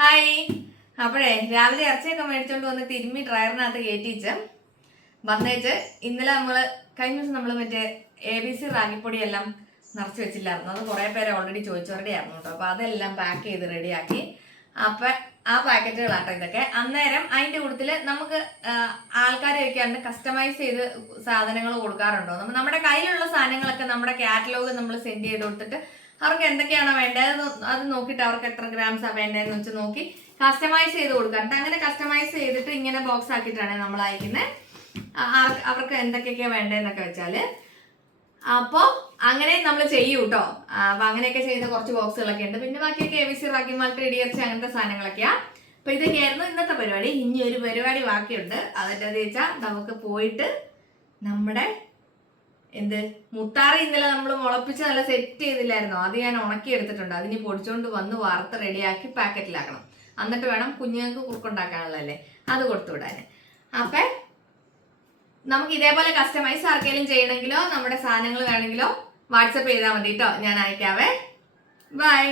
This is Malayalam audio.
ഹായ് അപ്പോഴേ രാവിലെ ഇറച്ചിയൊക്കെ മേടിച്ചോണ്ട് വന്ന് തിരുമ്മി ഡ്രയറിനകത്ത് കയറ്റിച്ച് വന്നേച്ച് ഇന്നലെ നമ്മൾ കഴിഞ്ഞ ദിവസം നമ്മൾ മറ്റേ എ ബി സി റാഗിപ്പൊടിയെല്ലാം നിറച്ച് വെച്ചില്ലായിരുന്നു. അത് കുറേ പേര് ഓൾറെഡി ചോദിച്ചവരുടെ ആയിരുന്നു കേട്ടോ. അപ്പൊ അതെല്ലാം പാക്ക് ചെയ്ത് റെഡിയാക്കി. അപ്പൊ ആ പാക്കറ്റുകളാട്ടോ ഇതൊക്കെ. അന്നേരം അതിന്റെ കൂട്ടത്തിൽ നമുക്ക് ആൾക്കാരെ വെക്കാണ്ട് കസ്റ്റമൈസ് ചെയ്ത് സാധനങ്ങൾ കൊടുക്കാറുണ്ടോ? നമ്മ- നമ്മുടെ കയ്യിലുള്ള സാധനങ്ങളൊക്കെ നമ്മുടെ കാറ്റലോഗ് നമ്മൾ സെൻഡ് ചെയ്ത് കൊടുത്തിട്ട് അവർക്ക് എന്തൊക്കെയാണോ വേണ്ടത് അത് നോക്കിയിട്ട് അവർക്ക് എത്ര ഗ്രാംസാണ് വേണ്ടതെന്ന് വെച്ച് നോക്കി കസ്റ്റമൈസ് ചെയ്ത് കൊടുക്കാം അങ്ങനെ കസ്റ്റമൈസ് ചെയ്തിട്ട് ഇങ്ങനെ ബോക്സ് ആക്കിയിട്ടാണ് നമ്മൾ അയക്കുന്നത് അവർക്ക് എന്തൊക്കെയൊക്കെയാണ് വേണ്ടതെന്നൊക്കെ വെച്ചാൽ അപ്പോൾ അങ്ങനെ നമ്മൾ ചെയ്യും കേട്ടോ അപ്പം അങ്ങനെയൊക്കെ ചെയ്ത കുറച്ച് ബോക്സുകളൊക്കെ ഉണ്ട്. പിന്നെ ബാക്കിയൊക്കെ എ ബി സി റാക്കി മാൾട്ട് ഇടിയർച്ച അങ്ങനത്തെ സാധനങ്ങളൊക്കെയാണ് അപ്പോൾ ഇതൊക്കെയായിരുന്നു ഇന്നത്തെ പരിപാടി. ഇനി ഒരു പരിപാടി ബാക്കിയുണ്ട്. അതെന്താണെന്ന് വെച്ചാൽ നമുക്ക് പോയിട്ട് നമ്മുടെ എന്ത്? മുത്താറി ഇന്നലെ നമ്മൾ മുളപ്പിച്ച് നല്ല സെറ്റ് ചെയ്തില്ലായിരുന്നു? അത് ഞാൻ ഉണക്കി എടുത്തിട്ടുണ്ട്. അതിന് പൊടിച്ചുകൊണ്ട് വന്ന് വറുത്ത് റെഡിയാക്കി പാക്കറ്റിലാക്കണം. എന്നിട്ട് വേണം കുഞ്ഞുങ്ങൾക്ക് കുറുക്കുണ്ടാക്കാനുള്ളതല്ലേ? അത് കൊടുത്തു വിടാൻ അപ്പൊ നമുക്ക് ഇതേപോലെ കസ്റ്റമൈസ് ആർക്കെങ്കിലും ചെയ്യണമെങ്കിലോ നമ്മുടെ സാധനങ്ങൾ വേണമെങ്കിലോ വാട്സപ്പ് ചെയ്താൽ മതി കേട്ടോ ഞാൻ അയക്കാവേ. ബൈ